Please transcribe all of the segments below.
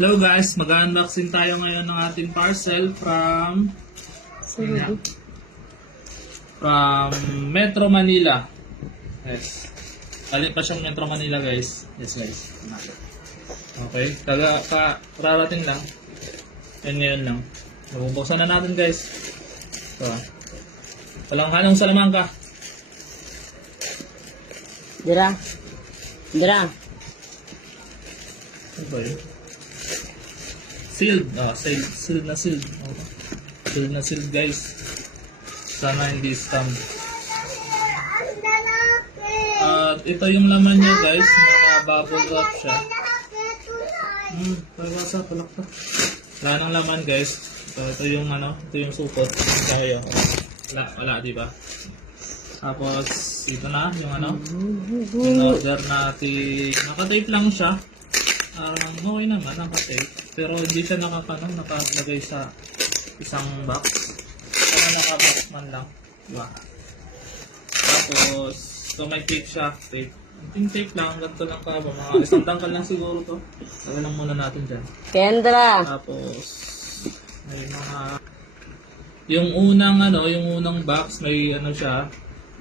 Hello guys, mag-unboxing tayo ngayon ng ating parcel from Metro Manila. Yes. Galing pa siyang Metro Manila guys. Yes guys. Okay, kararating lang. And ngayon lang. Mabubuksan na natin guys. So, walang halong salamangka. Dira. Ano ba yun? Sealed. Sealed na sealed. Okay. Sealed na sealed guys. Sana hindi scam. At ito yung laman niya guys. Naka-bubble wrap siya. Pagkasa, palakta. Wala nang laman guys. Ito yung ito yung supot. Kaya wala diba? Tapos ito na yung yung order natin. Naka-tape lang siya. Okay naman, naka-tape. Pero hindi siya nakalagay sa isang box. Pero naka-box man lang. Diba? Tapos, so may tape siya. Tape. Yung tape lang, ganito lang ka ba? Mga isang tangkal lang siguro to. Tagal lang muna natin dyan. Kendra. Tapos, may mga... Yung unang box, may siya,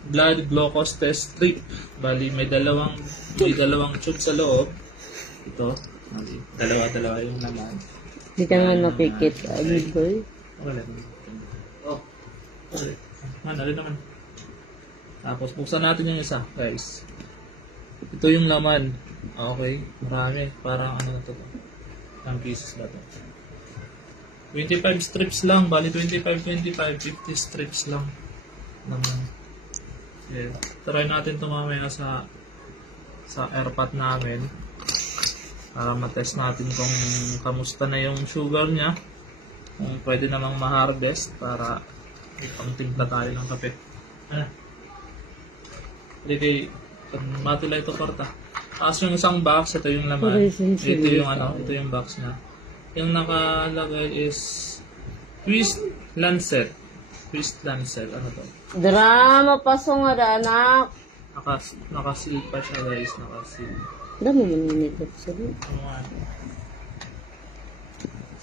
blood glucose test strip. Bali, may dalawang tube sa loob. Ito. Dalawa yung laman. Hindi ka naman mapikit. Good boy. Wala naman. Oh. Rin naman. Tapos, buksan natin yung isa, guys. Ito yung laman. Okay. Marami. Parang na to. Ang pieces na to. 25 strips lang. Bali, 50 strips lang. Naman. Yeah. Try natin ito mamaya sa airpot namin. Para matest natin kung kamusta na yung sugar niya. Kung pwede namang ma-harvest para ipang-timpla tayo ng kape. Hindi matila ito parta. Tapos yung isang box, ito yung laman. Ito yung box niya. Yung nakalagay is Twist Lancet. Ano to? Drama pasong nga anak. Nakasil pa siya guys. Nakasil. Dami mo nilip sa doon.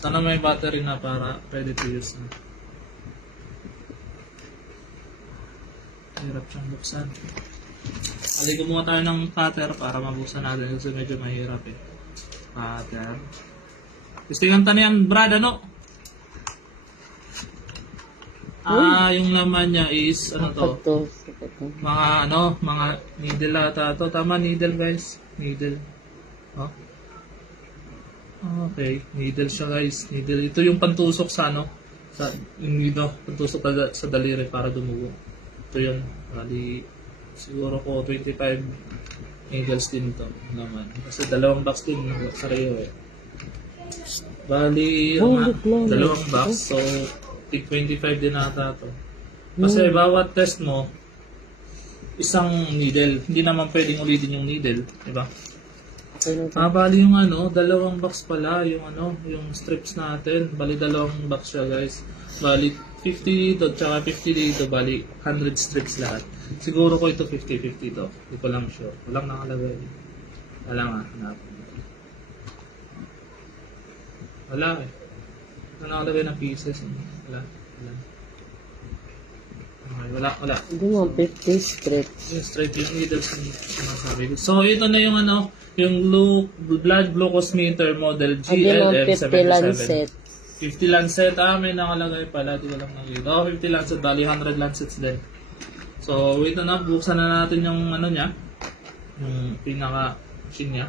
Sana may battery na para ready to use na. Hirap siyang buksan. Aligo muna tayo ng cutter para mabuksan natin kasi medyo mahirap eh. Cutter. Gustigan ta niyan, Brad, ano? Yung laman niya is, mga needle ata to. Tama, needle guys. Needle. Oh. Okay, needle siya guys. Needle. Ito yung pantusok sa pantusok sa daliri para dumugo. Ito yun. Bali, siguro ko 25 needles din ito naman. Kasi dalawang box din sa Rio eh. Bali, dalawang box. So, 25 din ata ito. Kasi bawat test mo, isang needle. Hindi naman pwedeng ulitin yung needle. Diba? Bali yung dalawang box pala. Yung strips natin. Bali dalawang box siya guys. Bali 50 dito, tsaka 50 dito. Bali 100 strips lahat. Siguro ko ito 50-50 to. Hindi ko lang sure. Walang nakalagay. Wala nga. Wala eh. Wala nakalagay na pieces. Wala. Wala. Hindi mo 50 strips. Yung straight yung needles yung sinasabi ko. So, ito na yung yung blood glucose meter model GLM77. 50 lancet. 50 lancet. May nakalagay pala. Di ko lang nakita. 50 lancet. Bali 100 lancets din. So, wait na. Buksan na natin yung niya. Yung pinaka-machine niya.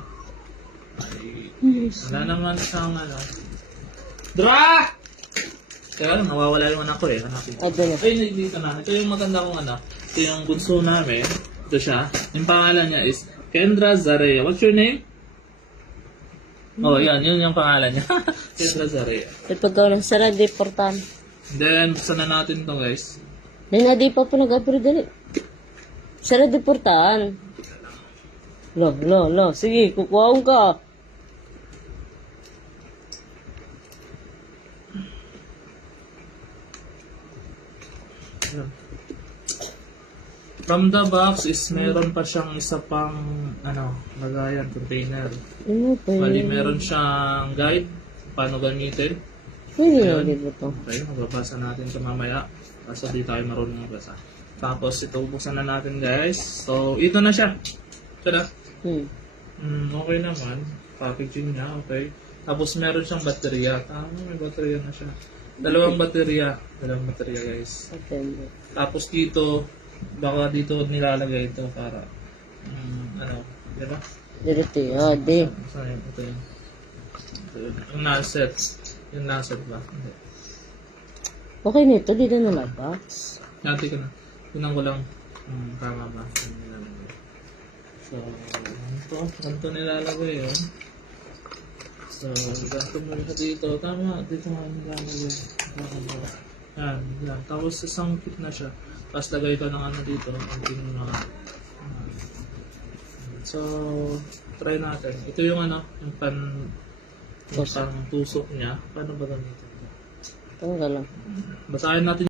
Wala naman siyang Dra! Kaya lang, nawawala yung anak ko eh. Hanapin. Ay, dito na. Ito yung maganda kong Ito yung bunso namin. Ito siya. Yung pangalan niya is Kendra Zarea. What's your name? Oh, yan. Yun yung pangalan niya. Kendra Zarea. Ipagawa ng sara deportan. Then, buksan na natin to guys. Di pa nag-upload dali. Sara deportan. Lo. Sige, kukuhaon ka. From the box is meron pa siyang isa pang lagayan, container. Ano pa Bali, yun? meron siyang guide paano gamitin. Pwede na Ayun. ba to? Okay, magbabasa natin ito mamaya. Kaso di tayo marunong magbasa. Tapos ito, buksan na natin guys. So, ito na siya. Ito na. Okay naman. Packaging niya, okay. Tapos meron siyang baterya. May baterya na siya. Dalawang baterya guys. Okay. Tapos dito, baka dito nilalagay ito para, di ba? Dirito yun. Di. Saan yun? Ito yun. Yung naset. Yung naset ba? Hindi. Okay nito. Di na nalabas. Dati ko na. Tinan ko lang. Tama ba? Yung nilalagay. So, ganito nilalagay yun. So, ganito mo siya dito. Tama, dito nga nilalagay. Yan. Tapos sasangkit na siya. Tapos lagay ka ng dito. So, try natin. Ito yung yung pang tusok niya. Paano ba ganito? Tanggal lang. Basahin natin